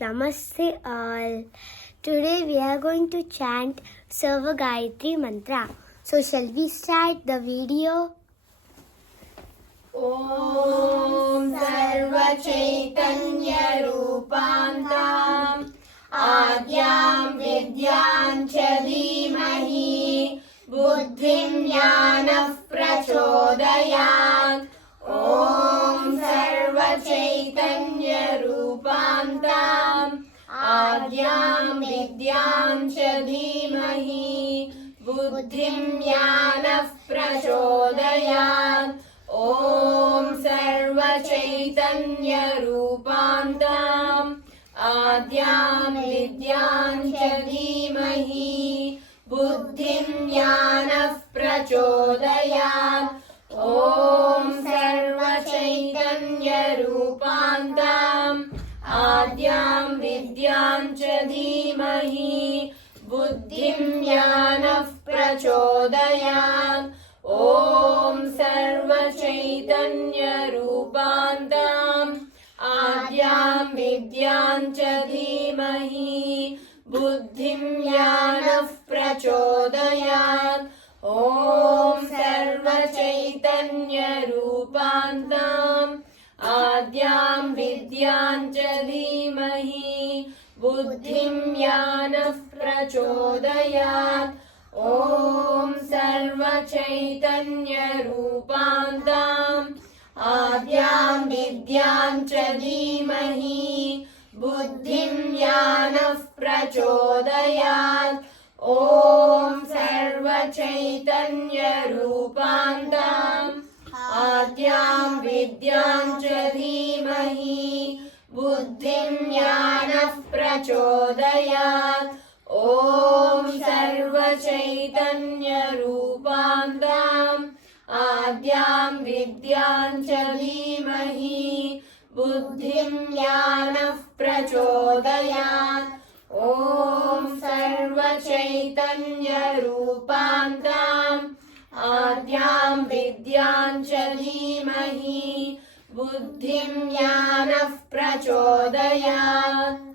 Namaste all. Today we are going to chant Sarva Gayatri Mantra. So shall we start the video? Om Sarva Chaitanya Rupantam Adyam Vidyam Cha Dhimahi Buddhim Jnanah Prachodayat. Om Sarva Chaitanya Rupantam Adyam Vidyam Cha Dhimahi Buddhim Jnanah Prachodayat. Om Sarva Chaitanya Rupantam Adyam Vidyam Cha Dhimahi Buddhim Jnanah Prachodayat. Om Sarva Chaitanya Rupantam Adyam Vidyam Cha Dhimahi Buddhim Jnanah Prachodayat. Om Sarva Chaitanya Rupantam Adyam Vidyam Cha Dhimahi Buddhim Jnanah Prachodayat. Om Sarva Chaitanya Rupantam Adyam Vidyam Cha Dhimahi Buddhim Jnanah Prachodayat. Om Sarva Chaitanya Rupantam Adyam Vidyam Cha Dhimahi Buddhim Jnanah Prachodayat. Om Sarva Chaitanya Rupantam Adyam Vidyam Cha Dhimahi Buddhim Jnanah Prachodayat. Om Sarva Chaitanya Rupantam Adyam Vidyam Cha Dhimahi Buddhim Jnanah Prachodayat. Om Sarva Chaitanya Rupantam Adyam Vidyam Cha Dhimahi Buddhim Jnanah Prachodayat.